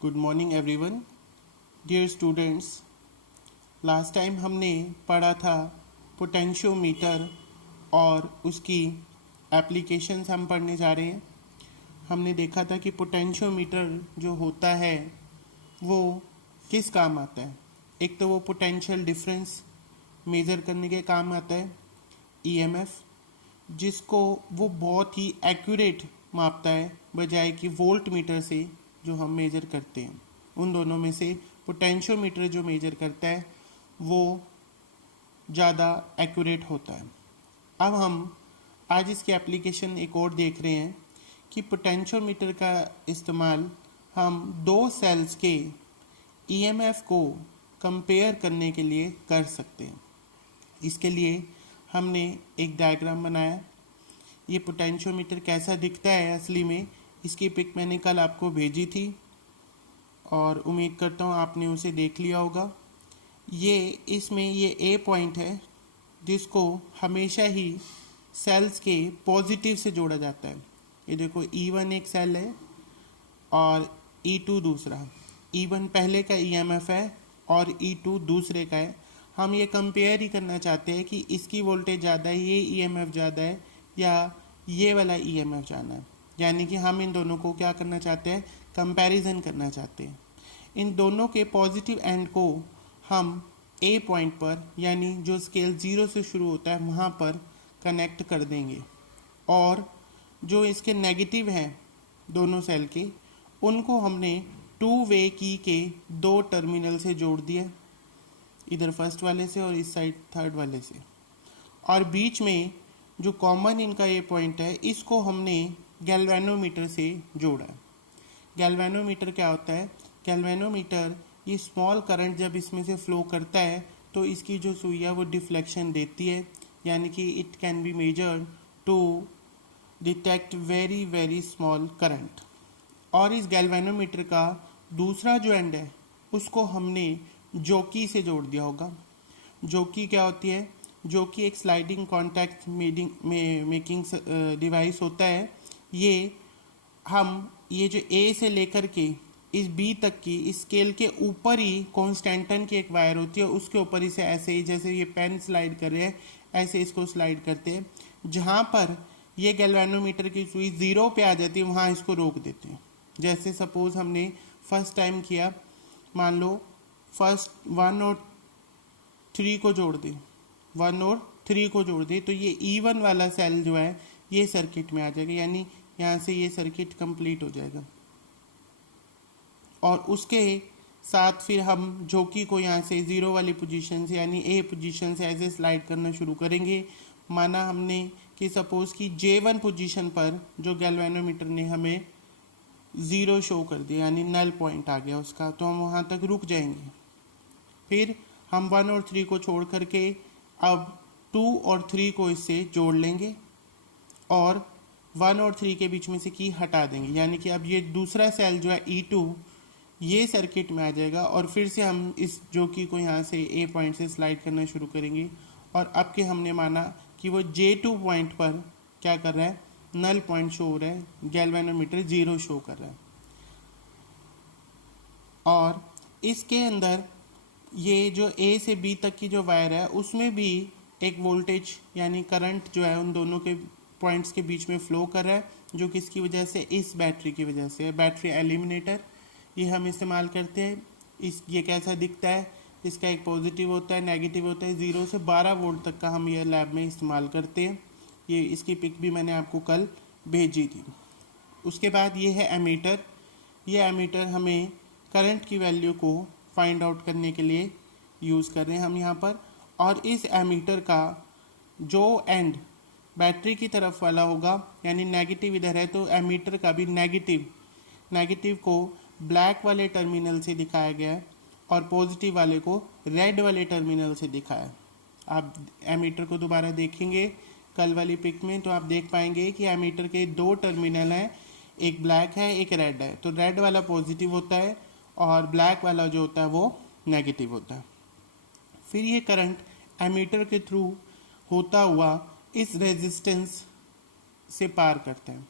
Good morning everyone. Dear students, last time हमने पढ़ा था पोटेंशियोमीटर और उसकी एप्लीकेशंस हम पढ़ने जा रहे हैं। हमने देखा था कि पोटेंशियोमीटर जो होता है वो किस काम आता है। एक तो वो पोटेंशियल डिफरेंस मेज़र करने के काम आता है, ईएमएफ, जिसको वो बहुत ही एक्यूरेट मापता है बजाय कि वोल्ट मीटर से जो हम मेज़र करते हैं। उन दोनों में से पोटेंशियोमीटर जो मेज़र करता है वो ज़्यादा एक्यूरेट होता है। अब हम आज इसकी एप्लीकेशन एक और देख रहे हैं कि पोटेंशियोमीटर का इस्तेमाल हम दो सेल्स के ईएमएफ को कंपेयर करने के लिए कर सकते हैं। इसके लिए हमने एक डायग्राम बनाया। ये पोटेंशियोमीटर कैसा दिखता है असली में, इसकी पिक मैंने कल आपको भेजी थी और उम्मीद करता हूँ आपने उसे देख लिया होगा। इसमें ये ए पॉइंट है जिसको हमेशा ही सेल्स के पॉजिटिव से जोड़ा जाता है। ये देखो E1 एक सेल है और E2 दूसरा। E1 पहले का ईएमएफ है और E2 दूसरे का है। हम ये कंपेयर ही करना चाहते हैं कि इसकी वोल्टेज ज़्यादा है, ये ईएमएफ ज़्यादा है या ये वाला ईएमएफ जाना है। यानी कि हम इन दोनों को क्या करना चाहते हैं, कंपैरिजन करना चाहते हैं। इन दोनों के पॉजिटिव एंड को हम ए पॉइंट पर, यानी जो स्केल 0 से शुरू होता है वहाँ पर कनेक्ट कर देंगे और जो इसके नेगेटिव हैं दोनों सेल के, उनको हमने टू वे की के दो टर्मिनल से जोड़ दिया, इधर फर्स्ट वाले से और इस साइड थर्ड वाले से। और बीच में जो कॉमन इनका ये पॉइंट है इसको हमने गैल्वेनोमीटर से जोड़ा। गैल्वेनोमीटर क्या होता है? गैल्वेनोमीटर ये स्मॉल करंट जब इसमें से फ्लो करता है तो इसकी जो सुई है वो डिफ्लेक्शन देती है, यानी कि it can be measured to detect very very small current. और इस गैल्वेनोमीटर का दूसरा जो एंड है उसको हमने जोकी से जोड़ दिया होगा। जोकी क्या होती है? जो कि एक स्लाइडिंग कॉन्टैक्ट मेकिंग डिवाइस होता है। ये जो ए से लेकर के इस बी तक की इस स्केल के ऊपर ही कॉन्स्टेंटन की एक वायर होती है, उसके ऊपर इसे ऐसे ही, जैसे ये पेन स्लाइड कर रहे हैं ऐसे इसको स्लाइड करते हैं। जहाँ पर ये गैल्वेनोमीटर की सुई 0 पे आ जाती है वहाँ इसको रोक देते हैं। जैसे सपोज हमने फर्स्ट टाइम किया, मान लो फर्स्ट 1 और 3 को जोड़ दें, 1 और 3 को जोड़ दें तो ये E1 वाला सेल जो है ये सर्किट में आ जाएगा, यानी यहाँ से ये सर्किट कंप्लीट हो जाएगा। और उसके साथ फिर हम जोकी को यहाँ से 0 वाली पोजीशन से, यानी ए पोजीशन से ऐसे स्लाइड करना शुरू करेंगे। माना हमने कि सपोज कि J1 पोजीशन पर जो गैल्वेनोमीटर ने हमें 0 शो कर दिया, यानी नल पॉइंट आ गया उसका, तो हम वहाँ तक रुक जाएंगे। फिर हम 1 और 3 को छोड़ करके अब 2 और 3 को इससे जोड़ लेंगे और 1 और 3 के बीच में से की हटा देंगे, यानी कि अब ये दूसरा सेल जो है E2 ये सर्किट में आ जाएगा। और फिर से हम इस जोकी को यहाँ से ए पॉइंट से स्लाइड करना शुरू करेंगे और अब के हमने माना कि वो J2 पॉइंट पर क्या कर रहा है, नल पॉइंट शो हो रहा है, गैल्वेनोमीटर 0 शो कर रहा है। और इसके अंदर ये जो ए से बी तक की जो वायर है उसमें भी एक वोल्टेज यानी करंट जो है उन दोनों के पॉइंट्स के बीच में फ्लो कर रहा है, जो किसकी वजह से, इस बैटरी की वजह से। बैटरी एलिमिनेटर ये हम इस्तेमाल करते हैं। ये कैसा दिखता है? इसका एक पॉजिटिव होता है, नेगेटिव होता है। 0 से 12 वोल्ट तक का हम ये लैब में इस्तेमाल करते हैं। ये इसकी पिक भी मैंने आपको कल भेजी थी। उसके बाद ये है एमीटर। ये एमीटर हमें करंट की वैल्यू को फाइंड आउट करने के लिए यूज़ कर रहे हैं हम यहाँ पर। और इस एमीटर का जो एंड बैटरी की तरफ वाला होगा, यानी नेगेटिव इधर है, तो एमीटर का भी नेगेटिव को ब्लैक वाले टर्मिनल से दिखाया गया है और पॉजिटिव वाले को रेड वाले टर्मिनल से दिखाया है। आप एमीटर को दोबारा देखेंगे कल वाली पिक में तो आप देख पाएंगे कि एमीटर के दो टर्मिनल हैं, एक ब्लैक है एक रेड है। तो रेड वाला पॉजिटिव होता है और ब्लैक वाला जो होता है वो नेगेटिव होता है। फिर ये करंट एमीटर के थ्रू होता हुआ इस रेजिस्टेंस से पार करता है।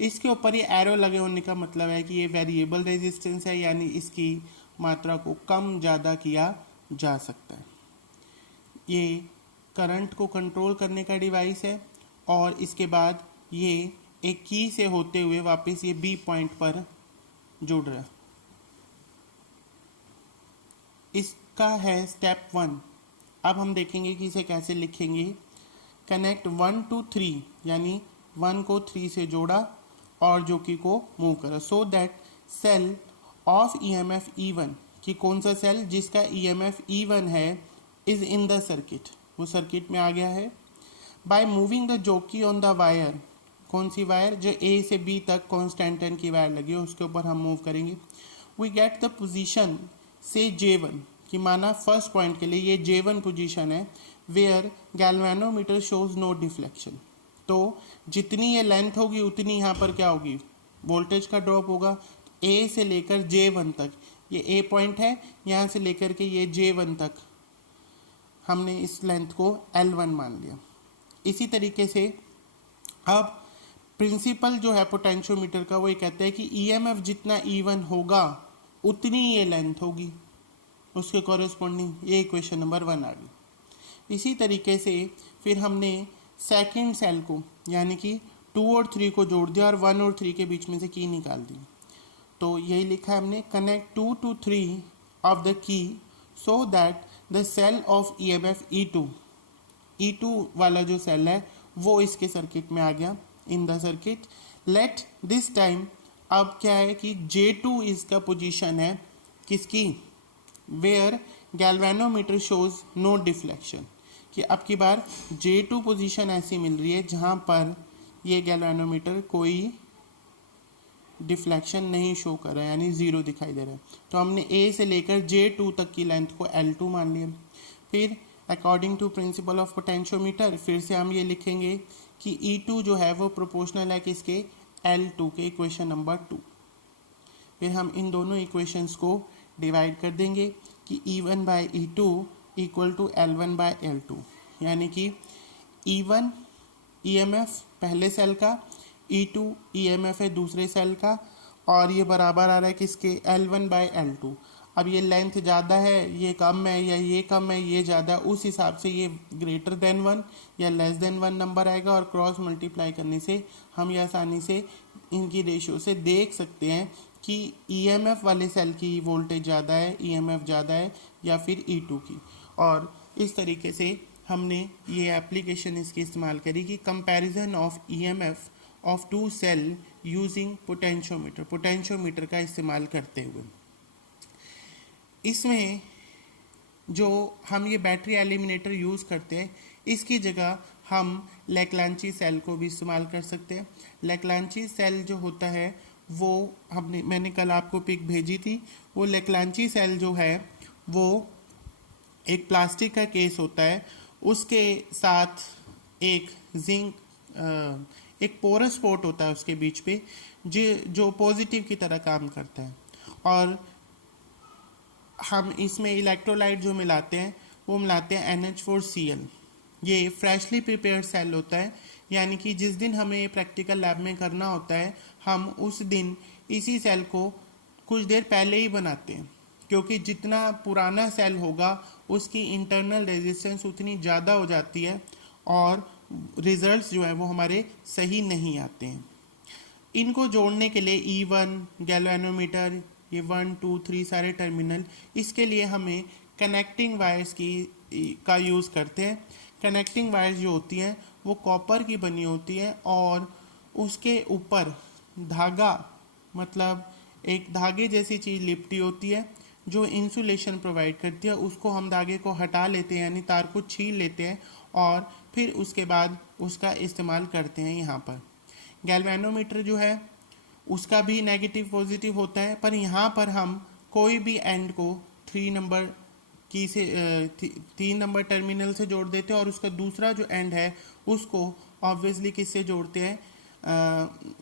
इसके ऊपर ये एरो लगे होने का मतलब है कि ये वेरिएबल रेजिस्टेंस है, यानी इसकी मात्रा को कम ज़्यादा किया जा सकता है। ये करंट को कंट्रोल करने का डिवाइस है और इसके बाद ये एक की से होते हुए वापस ये बी पॉइंट पर जुड़ रहा है। इसका है स्टेप 1। अब हम देखेंगे कि इसे कैसे लिखेंगे। कनेक्ट 1 to 3, यानी 1 को 3 से जोड़ा और जो कि को मूव करा, so that cell of EMF E1, कि कौन सा सेल जिसका EMF E1 है इज इन द सर्किट, वो सर्किट में आ गया है। बाय मूविंग द जोकी ऑन द वायर, कौन सी वायर, जो A से B तक कांस्टेंट टेन की वायर लगी है उसके ऊपर हम मूव करेंगे। वी गेट द पोजीशन से J1, कि माना फर्स्ट पॉइंट के लिए ये J1 पोजीशन है, where galvanometer shows no deflection. तो जितनी ये लेंथ होगी उतनी यहाँ पर क्या होगी, वोल्टेज का ड्रॉप होगा। A से लेकर J1 तक, ये A पॉइंट है, यहाँ से लेकर के ये J1 तक हमने इस लेंथ को L1 मान लिया। इसी तरीके से अब प्रिंसिपल जो है पोटेंशियोमीटर का वो ये कहता है कि EMF जितना E1 होगा उतनी ये लेंथ होगी, उसके कॉरेस्पॉन्डिंग ये इक्वेशन नंबर 1 आ गई। इसी तरीके से फिर हमने सेकंड सेल को यानी कि 2 और 3 को जोड़ दिया और 1 और 3 के बीच में से की निकाल दी। तो यही लिखा है हमने, connect 2 to 3 of the key so that the cell of EMF E2 वाला जो सेल है वो इसके सर्किट में आ गया, in the circuit. Let this time अब क्या है कि J2 इसका पोजीशन है किसकी, where galvanometer shows no deflection, कि अब की बार J2 पोजीशन ऐसी मिल रही है जहाँ पर ये गैल्वेनोमीटर कोई डिफ्लेक्शन नहीं शो कर रहा है, यानी 0 दिखाई दे रहा है। तो हमने A से लेकर J2 तक की लेंथ को L2 मान लिया। फिर according to principle of potentiometer फिर से हम ये लिखेंगे कि E2 जो है वो प्रोपोर्शनल है किसके, L2 के, इक्वेशन नंबर 2। फिर हम इन दोनों इक्वेशंस को डिवाइड कर देंगे कि E1 bye E2 equal to L1 bye L2, यानी कि E1 EMF पहले सेल का, E2 EMF है दूसरे सेल का, और ये बराबर आ रहा है किसके, L1 बाय L2। अब ये लेंथ ज़्यादा है, ये कम है, या ये कम है, ये ज़्यादा, उस हिसाब से ये ग्रेटर देन 1 या लेस देन 1 नंबर आएगा, और क्रॉस मल्टीप्लाई करने से हम ये आसानी से इनकी रेशियो से देख सकते हैं कि EMF वाले सेल की वोल्टेज ज़्यादा है, EMF ज़्यादा है, या फिर E2 की। और इस तरीके से हमने ये एप्लीकेशन इसकी इस्तेमाल करी कि comparison of EMF of 2 cell using potentiometer का इस्तेमाल करते हुए। इसमें जो हम ये बैटरी एलिमिनेटर यूज़ करते हैं इसकी जगह हम लेक्लांची सेल को भी इस्तेमाल कर सकते हैं। लेक्लांची सेल जो होता है वो मैंने कल आपको पिक भेजी थी। वो लेक्लांची सेल जो है वो एक प्लास्टिक का केस होता है, उसके साथ एक एक पोरस पोर्ट होता है उसके बीच पे जो पॉजिटिव की तरह काम करता है, और हम इसमें इलेक्ट्रोलाइट जो मिलाते हैं वो मिलाते हैं NH4Cl। ये फ्रेशली प्रिपेयर्ड सेल होता है, यानी कि जिस दिन हमें प्रैक्टिकल लैब में करना होता है हम उस दिन इसी सेल को कुछ देर पहले ही बनाते हैं, क्योंकि जितना पुराना सेल होगा उसकी इंटरनल रेजिस्टेंस उतनी ज़्यादा हो जाती है और रिजल्ट्स जो है वो हमारे सही नहीं आते हैं। इनको जोड़ने के लिए E1 गैल्वेनोमीटर, ये 1 2 3 सारे टर्मिनल, इसके लिए हमें कनेक्टिंग वायर्स का यूज़ करते हैं। कनेक्टिंग वायर्स जो होती हैं वो कॉपर की बनी होती हैं और उसके ऊपर धागा, मतलब एक धागे जैसी चीज़ लिपटी होती है जो इंसुलेशन प्रोवाइड करती है। उसको हम धागे को हटा लेते हैं, यानी तार को छील लेते हैं और फिर उसके बाद उसका इस्तेमाल करते हैं। यहाँ पर गैल्वेनोमीटर जो है उसका भी नेगेटिव पॉजिटिव होता है, पर यहाँ पर हम कोई भी एंड को 3 नंबर की से 3 नंबर टर्मिनल से जोड़ देते हैं और उसका दूसरा जो एंड है उसको ऑब्वियसली किससे जोड़ते हैं,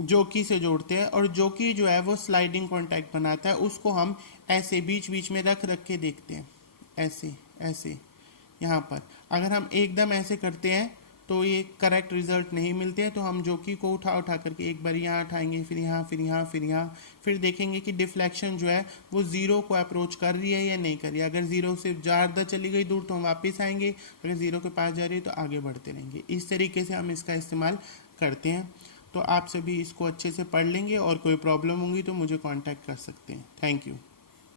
जोकी से जोड़ते हैं, और जोकी जो है वो स्लाइडिंग कॉन्टैक्ट बनाता है। उसको हम ऐसे बीच बीच में रख के देखते हैं, ऐसे ऐसे। यहाँ पर अगर हम एकदम ऐसे करते हैं तो ये करेक्ट रिजल्ट नहीं मिलते हैं। तो हम जोकी को उठा उठा करके एक बार यहाँ उठाएंगे, फिर यहाँ, फिर यहाँ, फिर यहाँ, फिर देखेंगे कि डिफ्लेक्शन जो है वो ज़ीरो को अप्रोच कर रही है या नहीं कर रही है। अगर ज़ीरो से ज़्यादा चली गई दूर तो हम वापस आएंगे, अगर ज़ीरो के पास जा रही है तो आगे बढ़ते रहेंगे। इस तरीके से हम इसका इस्तेमाल करते हैं। तो आप सभी इसको अच्छे से पढ़ लेंगे और कोई प्रॉब्लम होंगी तो मुझे कांटेक्ट कर सकते हैं। Thank you.